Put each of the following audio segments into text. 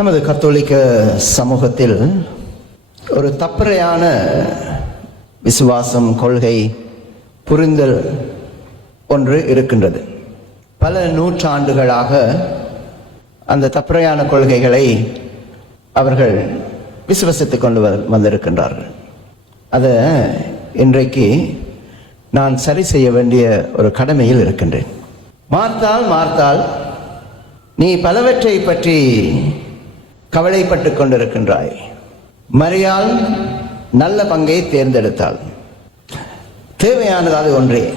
நமது கத்தோலிக்க சமூகத்தில் ஒரு தப்பறையான விசுவாசம் கொள்கை புரிந்தல் ஒன்று இருக்கின்றது. பல நூற்றாண்டுகளாக அந்த தப்பறையான கொள்கைகளை அவர்கள் விசுவசித்துக் கொண்டு வந்திருக்கின்றார்கள். அதை இன்றைக்கு நான் சரி செய்ய வேண்டிய ஒரு கடமையில் இருக்கின்றேன். மார்த்தால் மார்த்தால் நீ பலவற்றை பற்றி கவலைப்பட்டு கொண்டிருக்கின்றாய். மரியாள் நல்ல பங்கை தேர்ந்தெடுத்தாள். தேவையானது அது ஒன்றே.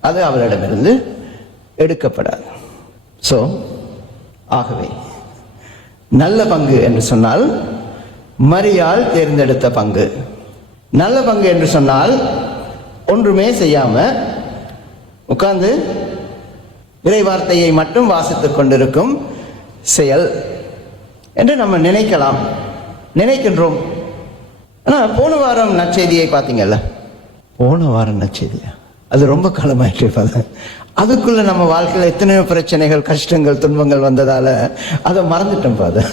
அது அவளிடமிருந்து எடுக்கப்படாது. ஸோ ஆகவே நல்ல பங்கு என்று சொன்னால் மரியாள் தேர்ந்தெடுத்த பங்கு. நல்ல பங்கு என்று சொன்னால் ஒன்றுமே செய்யாம உட்கார்ந்து இறை வார்த்தையை மட்டும் வாசித்துக் கொண்டிருக்கும் செயல். என்று நம்ம நினைக்கலாம் நினைக்கின்றோம். ஆனால் போன வாரம் நற்செய்தியை பார்த்தீங்கல்ல? போன வாரம் நற்செய்தியா? அது ரொம்ப காலமாயிட்டு இருப்பது அதுக்குள்ள நம்ம வாழ்க்கையில் எத்தனையோ பிரச்சனைகள் கஷ்டங்கள் துன்பங்கள் வந்ததால் அதை மறந்துட்டோம் பாத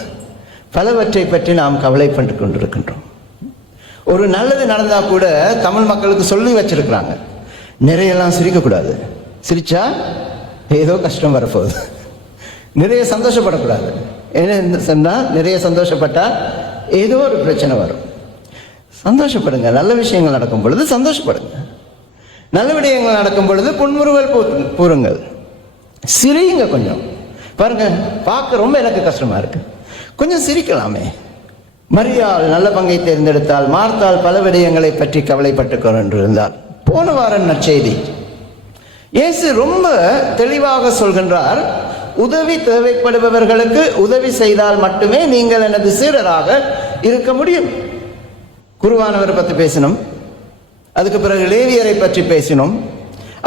பலவற்றை பற்றி நாம் கவலைப்பட்டு கொண்டிருக்கின்றோம். ஒரு நல்லது நடந்தால் கூட தமிழ் மக்களுக்கு சொல்லி வச்சிருக்கிறாங்க. நிறையெல்லாம் சிரிக்கக்கூடாது. சிரிச்சா ஏதோ கஷ்டம் வரப்போகுது. நிறைய சந்தோஷப்படக்கூடாது. என்ன சொன்னால் நிறைய சந்தோஷப்பட்டால் ஏதோ ஒரு பிரச்சனை வரும். சந்தோஷப்படுங்க. நல்ல விஷயங்கள் நடக்கும் பொழுது சந்தோஷப்படுங்க. நல்ல விடயங்கள் நடக்கும் பொழுது புன்முறுவல் பூ- பூருங்கள். சிரியுங்க கொஞ்சம். பாருங்க பார்க்க ரொம்ப எனக்கு கஷ்டமா இருக்கு. கொஞ்சம் சிரிக்கலாமே. மரியாள் நல்ல பங்கை தேர்ந்தெடுத்தால் மார்த்தால் பல விடயங்களை பற்றி கவலைப்பட்டுக்கொள் என்று இருந்தால். போன வாரம் நற்செய்தி. இயேசு ரொம்ப தெளிவாக சொல்கின்றார் உதவி தேவைப்படுபவர்களுக்கு உதவி செய்தால் மட்டுமே நீங்கள் எனது சீடராக இருக்க முடியும். குருவானவர் பற்றி பேசினோம். அதுக்கு பிறகு லேவியரை பற்றி பேசினோம்.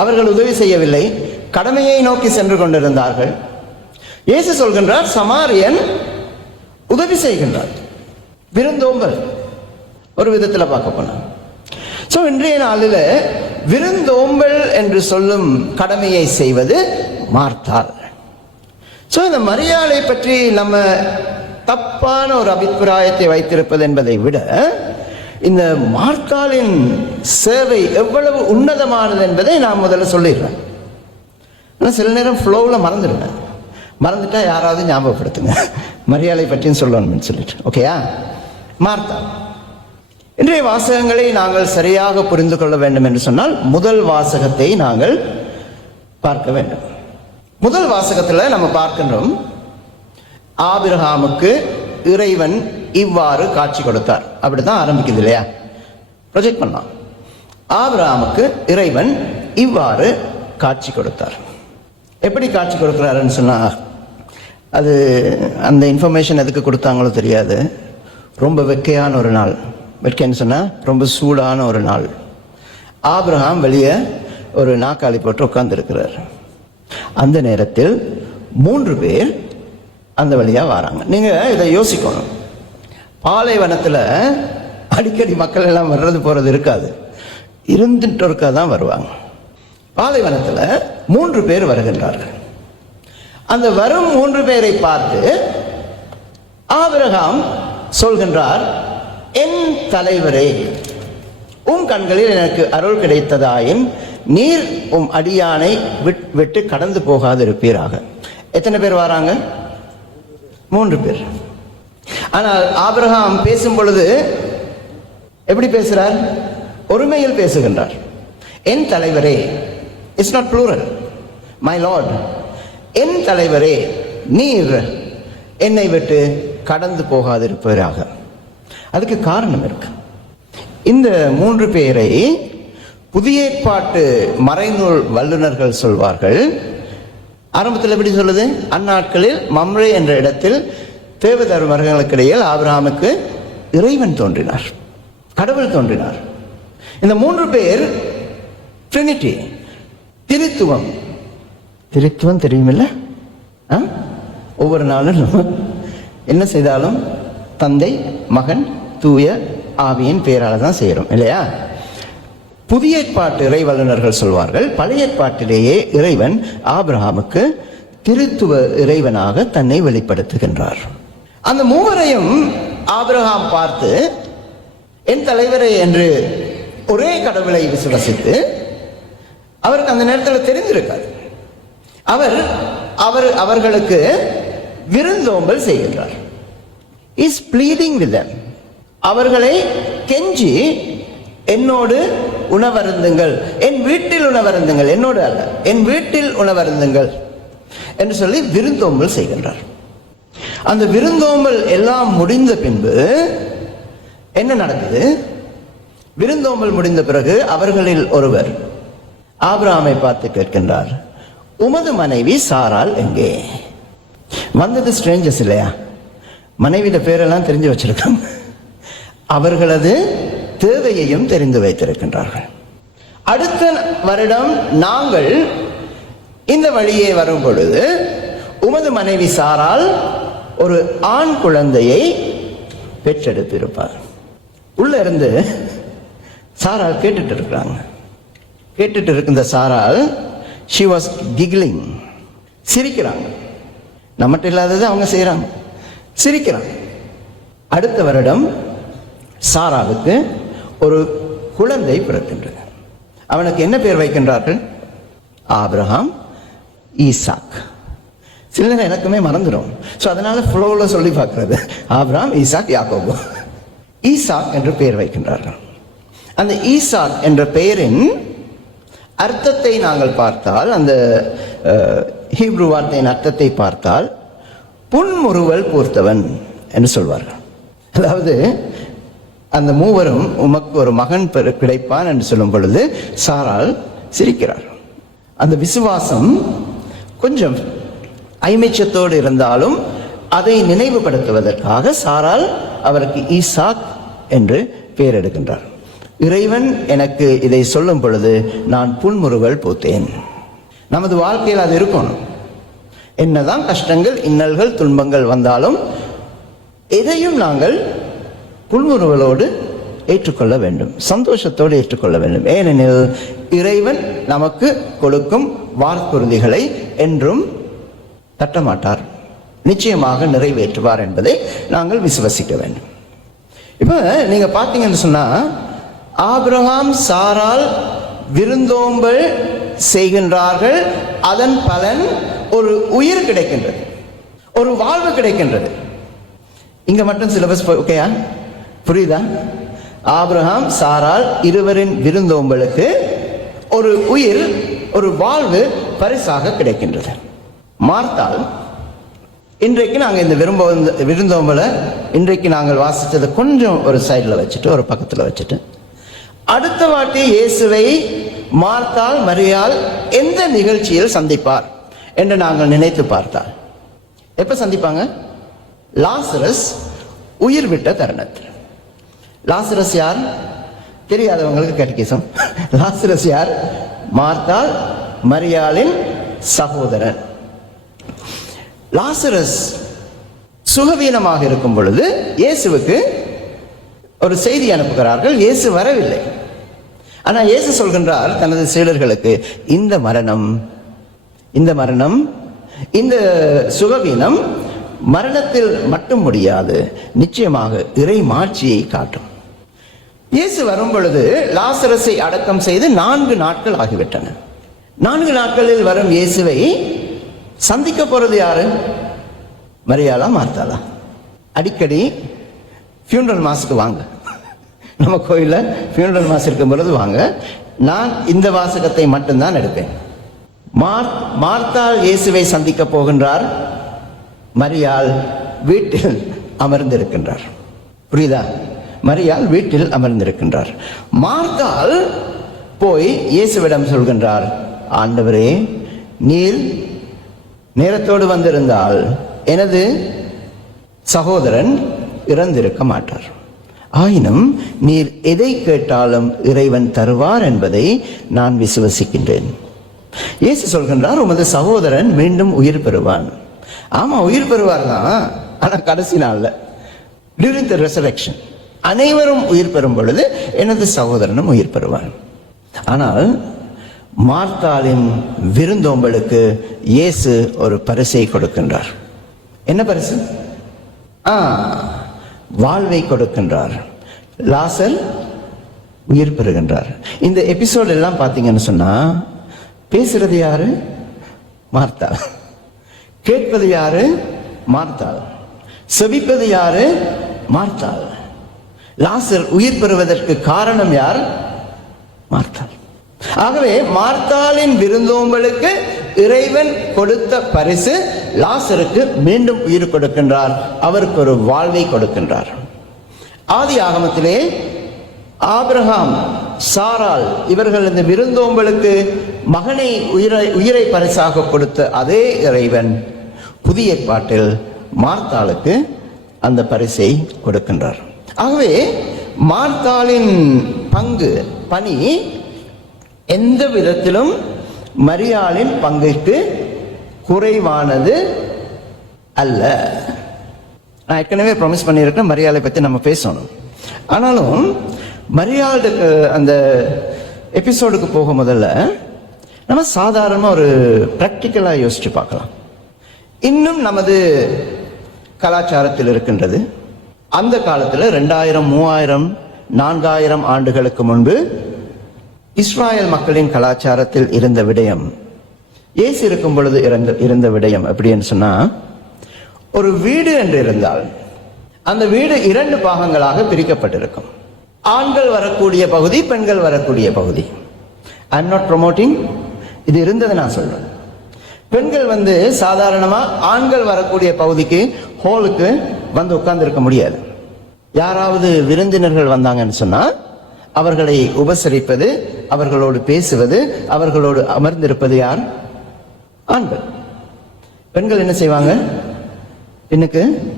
அவர்கள் உதவி செய்யவில்லை. கடமையை நோக்கி சென்று கொண்டிருந்தார்கள். இயேசு சொல்கின்றார் சமாரியன் உதவி செய்கின்றார். விருந்தோம்பல். ஒரு விதத்தில் பார்க்க போனால் ஸோ இன்றைய நாளில் விருந்தோம்பல் என்று சொல்லும் கடமையை செய்வது மார்த்தாள் ஸோ இந்த மரியாதை பற்றி நம்ம தப்பான ஒரு அபிப்பிராயத்தை வைத்திருப்பது என்பதை விட இந்த மார்த்தாளின் சேவை எவ்வளவு உன்னதமானது என்பதை நான் முதல்ல சொல்லிடுறேன். ஆனால் சில நேரம் ஃப்ளோவில் மறந்துடுவேன். மறந்துட்டா யாராவது ஞாபகப்படுத்துங்க. மரியாதை பற்றியும் சொல்லணும்னு சொல்லிட்டு. ஓகேயா மார்த்தா. இன்றைய வாசகங்களை நாங்கள் சரியாக புரிந்து கொள்ள வேண்டும் என்று சொன்னால் முதல் வாசகத்தை நாங்கள் பார்க்க வேண்டும். முதல் வாசகத்தில் நம்ம பார்க்கின்றோம் ஆபிரகாமுக்கு இறைவன் இவ்வாறு காட்சி கொடுத்தார். அப்படிதான் ஆரம்பிக்குது இல்லையா? ப்ரொஜெக்ட் பண்ணலாம். ஆபிரஹாமுக்கு இறைவன் இவ்வாறு காட்சி கொடுத்தார். எப்படி காட்சி கொடுக்குறாருன்னு சொன்னால் அது அந்த இன்ஃபர்மேஷன் எதுக்கு கொடுத்தாங்களோ தெரியாது. ரொம்ப வெக்கையான ஒரு நாள். வெட்கைன்னு சொன்னால் ரொம்ப சூடான ஒரு நாள். ஆபிரகாம் வெளியே ஒரு நாக்காளி போட்டு உட்காந்துருக்கிறார் அந்த நேரத்தில் மூன்று பேர் அந்த வழியா வராங்க. நீங்க இதை யோசிக்கணும். பாலைவனத்துல அடிக்கடி மக்கள் எல்லாம் வர்றது போகிறது இருக்காது. இருந்துட்டு இருக்கா தான் வருவாங்க. பாலைவனத்துல மூன்று பேர் வருகின்றார்கள். அந்த வரும் மூன்று பேரை பார்த்து ஆபிரகாம் சொல்கின்றார் என் தலைவரே உன் கண்களில் எனக்கு அருள் கிடைத்ததாயின் நீர் உம் அடியானை விட்- விட்டு கடந்து போகாது இருப்பீராக எத்தனை பேர் வராங்க? மூன்று பேர். ஆனால் ஆபிரகாம் பேசும் பொழுது எப்படி பேசுகிறார் ஒருமையில் பேசுகின்றார். என் தலைவரே it's not plural my lord என் தலைவரே நீர் என்னை விட்டு கடந்து போகாதிருப்பீராக. அதுக்கு காரணம் இருக்கு. இந்த மூன்று பேரை புதிய ஏற்பாட்டு மறைநூல் வல்லுநர்கள் சொல்வார்கள். ஆரம்பத்தில் எப்படி சொல்லுது? அந்நாட்களில் மம்ரே என்ற இடத்தில் தேவதர் மரங்களுக்கு இடையில் ஆபிரகாமுக்கு இறைவன் தோன்றினார். கடவுள் தோன்றினார். இந்த மூன்று பேர் ட்ரினிட்டி திருத்துவம். திருத்துவம் தெரியுமில்ல? ஆ? ஒவ்வொரு நாளும் என்ன செய்தாலும் தந்தை மகன் தூய ஆவியின் பெயரால் தான் செய்கிறோம் இல்லையா? புதிய ஏற்பாட்டு இறை வல்லுநர்கள் சொல்வார்கள் பழைய ஏற்பாட்டிலேயே இறைவன் ஆபிரஹாமுக்கு திருத்துவ இறைவனாக தன்னை வெளிப்படுத்துகின்றார். அந்த மூவரையும் ஆபிரகாம் பார்த்து என் தலைவரை என்று ஒரே கடவுளை விசுவசித்து அவருக்கு அந்த நேரத்தில் தெரிந்திருக்கார். அவர் அவர் அவர்களுக்கு விருந்தோம்பல் செய்கின்றார். இஸ் ப்ளீடிங் வித் அவர்களை கெஞ்சி என்னோடு உணவருந்துங்கள். என் வீட்டில் உணவருந்துங்கள். என்னோடு அல்ல. என் வீட்டில் உணவருந்துங்கள். என்று சொல்லி விருந்தோம்பல் செய்கின்றார். அந்த விருந்தோம்பல் எல்லாம் முடிந்த பின்பு என்ன நடக்குது விருந்தோம்பல் முடிந்த பிறகு அவர்களில் ஒருவர் ஆபிராமை பார்த்து கேட்கின்றார் உமது மனைவி சாரால் எங்கே? வந்தது ஸ்ட்ரேஞ்சர்ஸ் இல்லையா? மனைவியிட பேரெல்லாம் தெரிஞ்சு வச்சிருக்கோம். அவர்களது தேவையையும் தெரிந்து வைத்திருக்கின்றார்கள். அடுத்த வருடம் நாங்கள் இந்த வழியே வரும் பொழுது உமது மனைவி சாரால் ஒரு ஆண் குழந்தையை பெற்றெடுத்திருப்பார். உள்ள இருந்து சாரால் கேட்டுட்டு இருக்கிறாங்க. கேட்டுட்டு இருக்கின்ற சாரால் ஷி வாஸ் கிக்லிங் சிரிக்கிறாங்க. நம்மகிட்ட இல்லாதது அவங்க செய்கிறாங்க சிரிக்கிறாங்க. அடுத்த வருடம் சாராவுக்கு ஒரு குழந்தை பிறக்கின்றது. அவனுக்கு என்ன பேர் வைக்கின்றார்கள்? Abraham Isaac. சில நேரம் எனக்குமே மறந்துடும். ஸோ அதனால ஃப்ளோவில் சொல்லி பார்க்கறது. ஆப்ராம் ஈசாக் யாக்கோபு. ஈசாக் என்று பெயர் வைக்கின்றார்கள். அந்த ஈசாக் என்ற பெயரின் அர்த்தத்தை நாங்கள் பார்த்தால் அந்த ஹீப்ரு வார்த்தையின் அர்த்தத்தை பார்த்தால் புன்முறுவல் பூர்த்தவன் என்று சொல்வார்கள். அதாவது அந்த மூவரும் உமக்கு ஒரு மகன் பெரு- கிடைப்பான் என்று சொல்லும் பொழுது சாரால் சிரிக்கிறார் அந்த விசுவாசம் கொஞ்சம் ஐமைச்சத்தோடு இருந்தாலும் அதை நினைவுபடுத்துவதற்காக சாரால் அவருக்கு ஈசாக் என்று பெயர் எடுக்கின்றார் இறைவன் எனக்கு இதை சொல்லும் பொழுது நான் புன்முறுவல் பூத்தேன். நமது வாழ்க்கையில் அது இருக்கணும். என்னதான் கஷ்டங்கள் இன்னல்கள் துன்பங்கள் வந்தாலும் எதையும் நாங்கள் புன்முறுவலோடு ஏற்றுக்கொள்ள வேண்டும். சந்தோஷத்தோடு ஏற்றுக்கொள்ள வேண்டும். ஏனெனில் இறைவன் நமக்கு கொடுக்கும் வாக்குறுதிகளை என்றும் தட்டமாட்டார். நிச்சயமாக நிறைவேற்றுவார் என்பதை நாங்கள் விசுவசிக்க வேண்டும். இப்போ நீங்கள் பார்த்தீங்கன்னு சொன்னால் ஆபிரகாம் சாரால் விருந்தோம்பல் செய்கின்றார்கள். அதன் பலன் ஒரு உயிர் கிடைக்கின்றது. ஒரு வாழ்வு கிடைக்கின்றது. இங்கே மட்டும் சிலபஸ் ஓகேயா புரியுதா? ஆபிரகாம் சாரால் இருவரின் விருந்தோம்பலுக்கு ஒரு உயிர் ஒரு வாழ்வு பரிசாக கிடைக்கின்றது. மார்த்தால் இன்றைக்கு நாங்கள் இந்த விரும்ப விருந்தோம்பலை இன்றைக்கு நாங்கள் வாசித்ததை கொஞ்சம் ஒரு சைடில் வச்சுட்டு ஒரு பக்கத்தில் வச்சுட்டு அடுத்த வாட்டி இயேசுவை மார்த்தால் மரியால் எந்த நிகழ்ச்சியில் சந்திப்பார் என்று நாங்கள் நினைத்து பார்த்தால் எப்போ சந்திப்பாங்க? லாசரஸ் உயிர் விட்ட தருணத்தில். லாசரஸ் யார்? தெரியாதவங்களுக்கு கட்டிக்கிசம் லாசரஸ் யார்? மார்த்தால் மரியாளின் சகோதரன் லாசரஸ் சுகவீனமாக இருக்கும் பொழுது இயேசுவுக்கு ஒரு செய்தி அனுப்புகிறார்கள். இயேசு வரவில்லை. ஆனால் இயேசு சொல்கின்றார் தனது சீடர்களுக்கு இந்த மரணம் இந்த மரணம் இந்த சுகவீனம் மரணத்தில் மட்டும் முடியாது நிச்சயமாக இறை மாட்சியை காட்டும். இயேசு வரும் பொழுது லாசரஸை அடக்கம் செய்து நான்கு நாட்கள் ஆகிவிட்டன. நான்கு நாட்களில் வரும் இயேசுவை சந்திக்க போறது யாரு? மரியாளா மார்த்தாளா? அடிக்கடி ஃபியூனரல் மாஸுக்கு வாங்க. நம்ம கோயிலில் ஃபியூனரல் மாஸ் இருக்கும் பொழுது வாங்க. நான் இந்த வாசகத்தை மட்டும்தான் எடுப்பேன். மார் மார்த்தாள் இயேசுவை சந்திக்க போகின்றார். மரியாள் வீட்டில் அமர்ந்திருக்கின்றார். புரியுதா? மரியாள் வீட்டில் அமர்ந்திருக்கின்றார். மார்த்தால் போய் இயேசுவிடம் சொல்கின்றார் ஆண்டவரே நீர் நேரத்தோடு வந்திருந்தால் எனது சகோதரன் இறந்திருக்க மாட்டார். ஆயினும் நீர் எதை கேட்டாலும் இறைவன் தருவார் என்பதை நான் விசுவசிக்கின்றேன். இயேசு சொல்கின்றார் உமது சகோதரன் மீண்டும் உயிர் பெறுவான். ஆமாம் உயிர் பெறுவார் தான். ஆனால் கடைசி நாளில் டியூரிங் த ரெசரக்ஷன் அனைவரும் உயிர் பெறும் பொழுது எனது சகோதரனும் உயிர் பெறுவான் ஆனால் மார்த்தாளின் விருந்தோம்பலுக்கு இயேசு ஒரு பரிசை கொடுக்கின்றார். என்ன பரிசு? ஆ வாழ்வை கொடுக்கின்றார். லாசர் உயிர் பெறுகின்றார். இந்த எபிசோடு எல்லாம் பார்த்தீங்கன்னு சொன்னால் பேசுறது யாரு? மார்த்தாள் கேட்பது யாரு? மார்த்தாள். செவிப்பது யாரு? மார்த்தாள். லாசர் உயிர் பெறுவதற்கு காரணம் யார்? மார்த்தாள். ஆகவே மார்த்தாளின் விருந்தோம்பலுக்கு இறைவன் கொடுத்த பரிசு லாசருக்கு மீண்டும் உயிர் கொடுக்கின்றார். அவருக்கு ஒரு வாழ்வை கொடுக்கின்றார். ஆதி ஆகமத்திலே ஆபிரகாம் சாரால் இவர்கள் இந்த விருந்தோம்பலுக்கு மகனை உயிரை உயிரை பரிசாக கொடுத்த அதே இறைவன் புதிய பாட்டில் மார்த்தாளுக்கு அந்த பரிசை கொடுக்கின்றார். ஆகவே மார்த்தாளின் பங்கு பணி எந்த விதத்திலும் மரியாளின் பங்குக்கு குறைவானது அல்ல. நான் ஏற்கனவே ப்ராமிஸ் பண்ணியிருக்கேன் மரியாதை பற்றி நம்ம பேசணும். ஆனாலும் மரியாளுக்கு அந்த எபிசோடுக்கு போக முதல்ல நம்ம சாதாரணமாக ஒரு ப்ராக்டிக்கலாக யோசிச்சு பார்க்கலாம். இன்னும் நமது கலாச்சாரத்தில் இருக்கின்றது. அந்த காலத்தில் ரெண்டாயிரம் மூவாயிரம் நான்காயிரம் ஆண்டுகளுக்கு முன்பு இஸ்ராயல் மக்களின் கலாச்சாரத்தில் இருந்த விடயம் ஏசி இருக்கும் பொழுது இருந்த இருந்த விடயம் அப்படின்னு சொன்னால் ஒரு வீடு என்று இருந்தால் அந்த வீடு இரண்டு பாகங்களாக பிரிக்கப்பட்டிருக்கும். ஆண்கள் வரக்கூடிய பகுதி பெண்கள் வரக்கூடிய பகுதி. ஐ எம் நாட் ப்ரொமோட்டிங் இது இருந்ததை நான் சொல்றேன். பெண்கள் வந்து சாதாரணமாக ஆண்கள் வரக்கூடிய பகுதிக்கு ஹோலுக்கு வந்து உட்கார்ந்துருக்க முடியாது. யாராவது விருந்தினர்கள் வந்தாங்கன்னு சொன்னால் அவர்களை உபசரிப்பது அவர்களோடு பேசுவது அவர்களோடு அமர்ந்திருப்பது யார்? ஆண்கள். பெண்கள் என்ன செய்வாங்க? பெண்ணுக்கு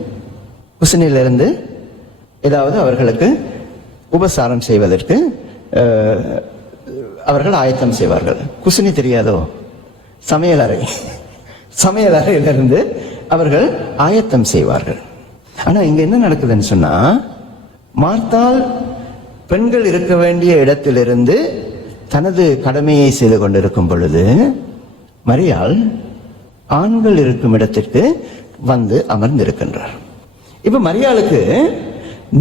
குசினிலிருந்து ஏதாவது அவர்களுக்கு உபசாரம் செய்வதற்கு அவர்கள் ஆயத்தம் செய்வார்கள். குசினி தெரியாதோ? சமையலறை. அறை சமையல் அறையிலிருந்து அவர்கள் ஆயத்தம் செய்வார்கள். ஆனா இங்க என்ன நடக்குதுன்னு சொன்னா மார்த்தால் பெண்கள் இருக்க வேண்டிய இடத்திலிருந்து தனது கடமையை செய்து கொண்டிருக்கும் பொழுது மரியாள் ஆண்கள் இருக்கும் இடத்திற்கு வந்து அமர்ந்திருக்கின்றார். இப்ப மரியாளுக்கு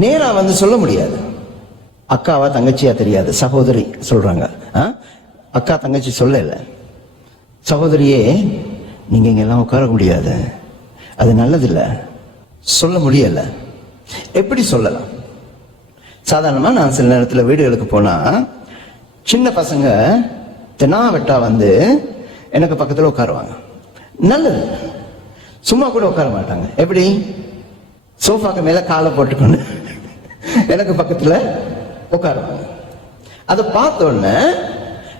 நேரா வந்து சொல்ல முடியாது. அக்காவா தங்கச்சியா தெரியாது. சகோதரி சொல்றாங்க. ஆ? அக்கா தங்கச்சி சொல்லல. சகோதரியே நீங்க இங்கெல்லாம் உட்கார முடியாது. அது நல்லதில்லை. சொல்ல முடியல. எப்படி சொல்லலாம்? சாதாரணமாக நான் சில நேரத்தில் வீடுகளுக்கு போனால் சின்ன பசங்க தென்னாவெட்டா வந்து எனக்கு பக்கத்தில் உட்காருவாங்க. நல்லது. சும்மா கூட உட்கார மாட்டாங்க. எப்படி? சோஃபாக்கு மேலே காலை போட்டுக்கொண்டு எனக்கு பக்கத்தில் உட்காருவாங்க. அதை பார்த்த உடனே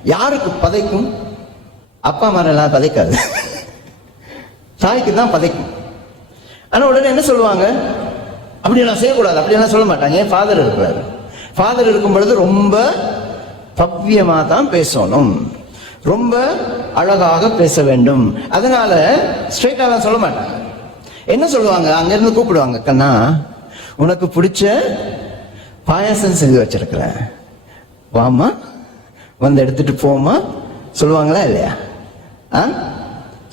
யாருக்கு பதைக்கும்? அப்பா அம்மாரெல்லாம் பதைக்காது. தாய்க்கு தான் பதைக்கும். ஆனால் உடனே என்ன சொல்லுவாங்க? அப்படியெல்லாம் செய்யக்கூடாது அப்படியெல்லாம் சொல்ல மாட்டாங்க. ஏன்? ஃபாதர் இருக்கிறாரு ஃபாதர் இருக்கும் பொழுது ரொம்ப பவ்யமாக தான் பேசணும். ரொம்ப அழகாக பேச வேண்டும். அதனால ஸ்ட்ரெயிட்டாலாம் சொல்ல மாட்டாங்க. என்ன சொல்லுவாங்க? அங்கேருந்து கூப்பிடுவாங்க கண்ணா உனக்கு பிடிச்ச பாயாசம் செஞ்சு வச்சிருக்கிறேன் வாமா வந்து எடுத்துட்டு போமா சொல்லுவாங்களா இல்லையா? ஆ?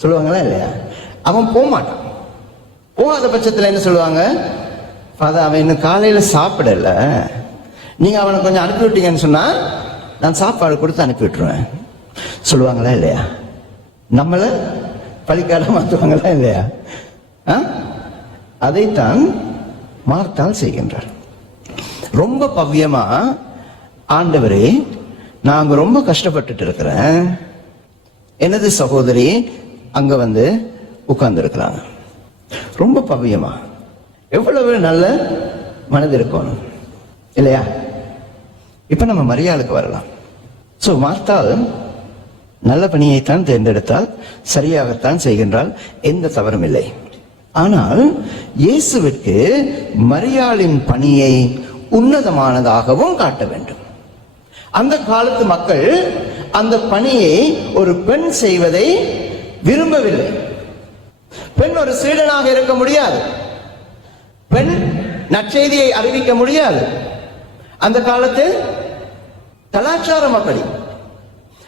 சொல்லுவாங்களா இல்லையா? அவன் போகமாட்டான் போகாத பட்சத்தில் என்ன சொல்லுவாங்க? ஃபாதர் அவன் இன்னும் காலையில் சாப்பிடல. நீங்கள் அவனை கொஞ்சம் அனுப்பி விட்டீங்கன்னு சொன்னால் நான் சாப்பாடு கொடுத்து அனுப்பி விட்டுருவேன். சொல்லுவாங்களா இல்லையா? நம்மளை பழிக்காட மாற்றுவாங்களா இல்லையா? ஆ? அதைத்தான் மார்த்தால் செய்கின்றார். ரொம்ப பவ்யமா ஆண்டவரே நாங்க ரொம்ப கஷ்டப்பட்டுட்டு இருக்கிறேன். எனது சகோதரி? அங்க வந்து உட்கார்ந்து இருக்கிறாங்க ரொம்ப பவ்யமா. எவ்வளவு நல்ல மனது இருக்கணும். இல்லையா? இப்ப நம்ம மரியாளுக்கு வரலாம். சோ மார்த்தால் நல்ல பணியைத்தான் தேர்ந்தெடுத்தால் சரியாகத்தான் செய்கின்றால் எந்த தவறும் இல்லை. ஆனால் இயேசுவிற்கு மரியாளின் பணியை உன்னதமானதாகவும் காட்ட வேண்டும். அந்த காலத்து மக்கள் அந்த பணியை ஒரு பெண் செய்வதை விரும்பவில்லை. பெண் ஒரு சீடனாக இருக்க முடியாது. பெண் நற்செய்தியை அறிவிக்க முடியாது. அந்த காலத்தில் கலாச்சாரம் அப்படி.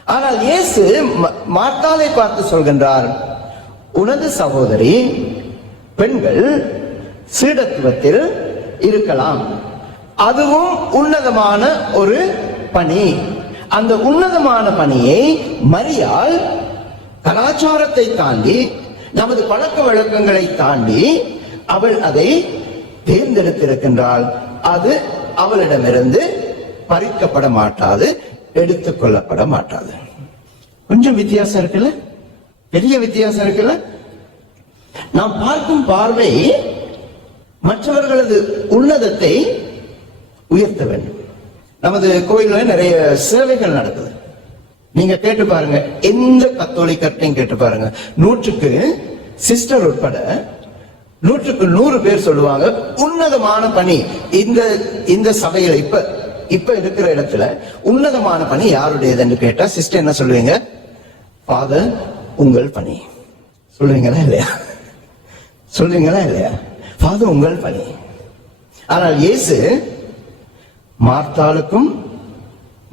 ஆனால் இயேசு ம- மார்த்தாளை பார்த்து சொல்கின்றார் உனது சகோதரி பெண்கள் சீடத்துவத்தில் இருக்கலாம். அதுவும் உன்னதமான ஒரு பணி. அந்த உன்னதமான பணியை மரியாள் கலாச்சாரத்தை தாண்டி நமது பழக்க வழக்கங்களை தாண்டி அவள் அதை தேர்ந்தெடுத்திருக்கின்றாள். அது அவளிடமிருந்து பறிக்கப்பட மாட்டாது எடுத்துக் கொள்ளப்பட மாட்டாது. கொஞ்சம் வித்தியாசம் இருக்குல்ல? பெரிய வித்தியாசம் இருக்குல்ல? நாம் பார்க்கும் பார்வை மற்றவர்களது உன்னதத்தை உயர்த்த வேண்டும் நமது கோயில்களில் நிறைய சேவைகள் நடக்குது. நீங்க கேட்டு பாருங்க எந்த கத்தோலிக்கர்ட்டையும் கேட்டு பாருங்க. நூற்றுக்கு சிஸ்டர் உட்பட நூற்றுக்கு நூறு பேர் சொல்லுவாங்க உன்னதமான பணி. இந்த இந்த சபையில இப்ப இப்ப இருக்கிற இடத்துல உன்னதமான பணி யாருடையதுன்னு கேட்டா சிஸ்டர் என்ன சொல்லுவீங்க? ஃபாதர் உங்கள் பணி. சொல்லுவீங்களா இல்லையா? சொல்லுவீங்களா இல்லையா? ஃபாதர் உங்கள் பணி. ஆனால் இயேசு மார்த்தாளுக்கும்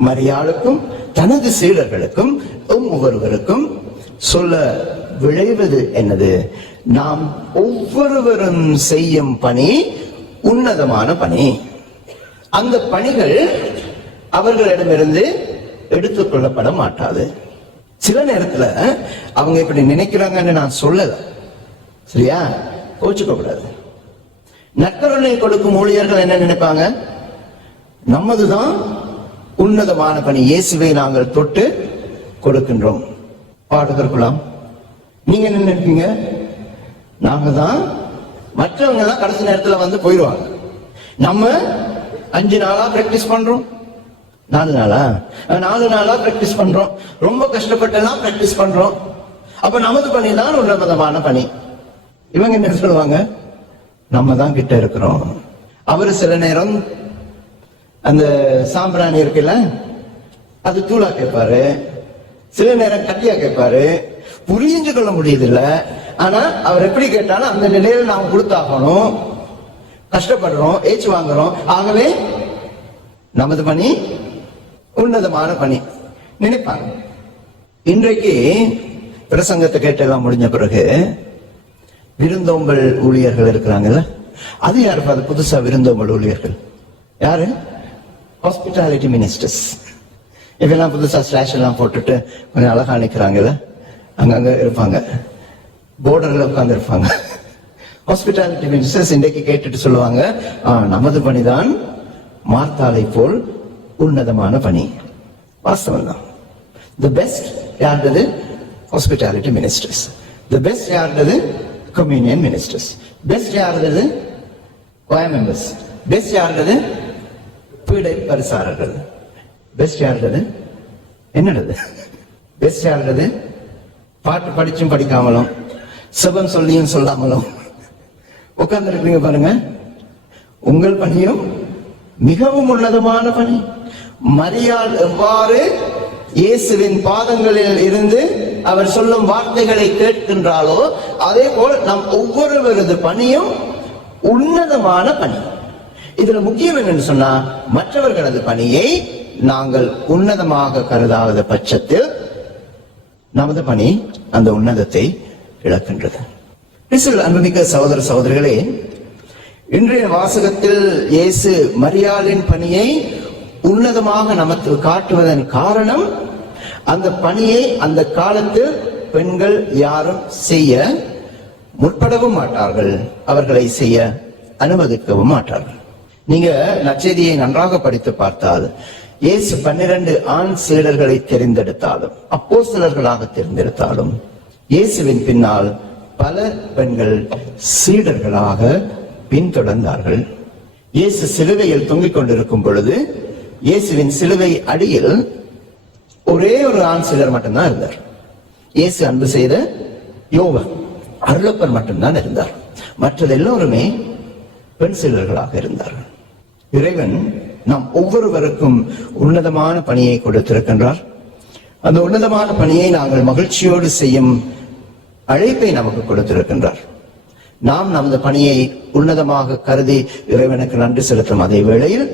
மரியாளுக்கும் தனது சீடர்களுக்கும் ஒவ்வொருவருக்கும் சொல்ல விளைவது என்னது? நாம் ஒவ்வொருவரும் செய்யும் பணி உன்னதமான பணி. அந்த பணிகள் அவர்களிடமிருந்து எடுத்துக்கொள்ளப்பட மாட்டாது. சில நேரத்துல அவங்க இப்படி நினைக்கிறாங்கன்னு நான் சொல்லல. சரியா? கோச்சுக்க கூடாது. நற்கருணை கொடுக்கும் ஊழியர்கள் என்ன நினைப்பாங்க? நமதுதான் உன்னதமான பணி. இயேசுவை நாங்கள் தொட்டு கொடுக்கின்றோம். பாடுதற்குலாம் நீங்க என்ன நினைப்பீங்க? நாங்க தான் மற்றவங்க எல்லாம் கடைசி நேரத்துல வந்து போயிடுவாங்க நம்ம அஞ்சு நாளா பிராக்டிஸ் பண்றோம். நாலு நாளா? நாலு நாளா பிராக்டிஸ் பண்றோம். ரொம்ப கஷ்டப்பட்டெல்லாம் பிராக்டிஸ் பண்றோம். அப்ப நமது பணி தான் உன்னதமான பணி. இவங்க என்ன சொல்லுவாங்க? நம்ம தான் கிட்ட இருக்கிறோம். அவரு சில நேரம் அந்த சாம்பிராணி இருக்குல்ல அது தூளா கேட்பாரு. சில நேரம் கட்டியா கேட்பாரு. புரிஞ்சு கொள்ள முடியுதில்ல. ஆனா அவர் எப்படி கேட்டாலும் அந்த நிலையில நாம் கொடுத்தாகணும். கஷ்டப்படுறோம் ஏச்சு வாங்குறோம். ஆகவே நமது பணி உன்னதமான பணி. நினைப்பாங்க. இன்றைக்கு பிரசங்கத்தை கேட்டெல்லாம் முடிஞ்ச பிறகு விருந்தோம்பல் ஊழியர்கள் இருக்கிறாங்கல்ல அது யாரு அது புதுசா விருந்தோம்பல் ஊழியர்கள். யாரு? ஹாஸ்பிட்டாலிட்டி மினிஸ்டர்ஸ் இவெல்லாம் புதுசாக ஸ்லாஷ் எல்லாம் போட்டுட்டு கொஞ்சம் அழகா நிற்கிறாங்கல்ல அங்கங்கே இருப்பாங்க. போர்டரில் உட்காந்து இருப்பாங்க. ஹாஸ்பிட்டாலிட்டி மினிஸ்டர்ஸ் இன்றைக்கு கேட்டுட்டு சொல்லுவாங்க "ஆ, நமது பணிதான் மார்த்தாலை போல் உன்னதமான பணி. வாஸ்தவம் தான். தி பெஸ்ட் யாருது ஹாஸ்பிட்டாலிட்டி மினிஸ்டர்ஸ் தி பெஸ்ட் யாருது கம்யூனியன் மினிஸ்டர்ஸ் பெஸ்ட் யாருது கோயம் மெம்பர்ஸ் பெஸ்ட் யாருது பீடை பரிசாரர்கள். பெஸ்ட் யாருது என்னது? பெஸ்ட் யாருது பாட்டு படிச்சும் படிக்காமலும் சுபம் சொல்லியும் சொல்லாமலும். உட்கார்ந்து இருக்கீங்க பாருங்க. உங்கள் பணியும் மிகவும் உன்னதமான பணி. மரியாள் எவ்வாறு இயேசுவின் பாதங்களில் இருந்து அவர் சொல்லும் வார்த்தைகளை கேட்கின்றாளோ அதே போல் நம் ஒவ்வொருவரது பணியும் உன்னதமான பணி. இதுல முக்கியம் என்னன்னு சொன்னா மற்றவர்களது பணியை நாங்கள் உன்னதமாக கருதாத பட்சத்தில் நமது பணி அந்த உன்னதத்தை இழக்கின்றது. அன்புமிக்க சகோதர சகோதரிகளே இன்றைய வாசகத்தில் இயேசு மரியாளின் பணியை உன்னதமாக நமக்கு காட்டுவதன் காரணம் அந்த பணியை அந்த காலத்தில் பெண்கள் யாரும் செய்ய முற்படவும் மாட்டார்கள். அவர்களை செய்ய அனுமதிக்கவும் மாட்டார்கள். நீங்க நச்செய்தியை நன்றாக படித்து பார்த்தால் இயேசு பன்னிரண்டு ஆண் சீடர்களை தெரிந்தெடுத்தாலும் அப்போ சிலர்களாக தெரிந்தெடுத்தாலும் இயேசுவின் பின்னால் பல பெண்கள் சீடர்களாக பின்தொடர்ந்தார்கள். இயேசு சிலுவையில் தொங்கிக் கொண்டிருக்கும் பொழுது இயேசுவின் சிலுவை அடியில் ஒரே ஒரு ஆண் சீடர் மட்டும்தான் இருந்தார். இயேசு அன்பு செய்த யோவன் அருளப்பர் மட்டும்தான் இருந்தார். மற்றது எல்லோருமே பெண் சீடர்களாக இருந்தார்கள். இறைவன் நாம் ஒவ்வொருவருக்கும் உன்னதமான பணியை கொடுத்திருக்கின்றார். அந்த உன்னதமான பணியை நாங்கள் மகிழ்ச்சியோடு செய்யும் அழைப்பை நமக்கு கொடுத்திருக்கின்றார். நாம் நமது பணியை உன்னதமாக கருதி இறைவனுக்கு நன்றி செலுத்தும் அதே வேளையில்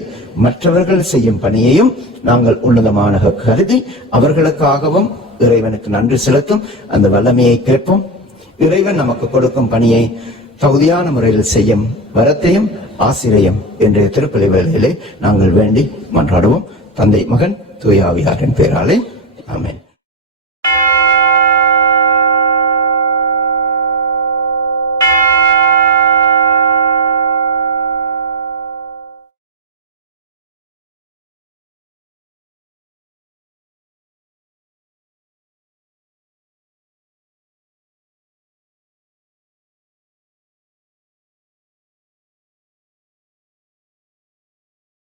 மற்றவர்கள் செய்யும் பணியையும் நாங்கள் உன்னதமாக கருதி அவர்களுக்காகவும் இறைவனுக்கு நன்றி செலுத்தும் அந்த வல்லமையை கேட்போம். இறைவன் நமக்கு கொடுக்கும் பணியை தகுதியான முறையில் செய்யும் வரத்தையும் ஆசிரியம் என்ற திருப்பலி வேளையிலே நாங்கள் வேண்டி மன்றாடுவோம். தந்தை மகன் தூயாவியாரின் பேராலே. ஆமேன்.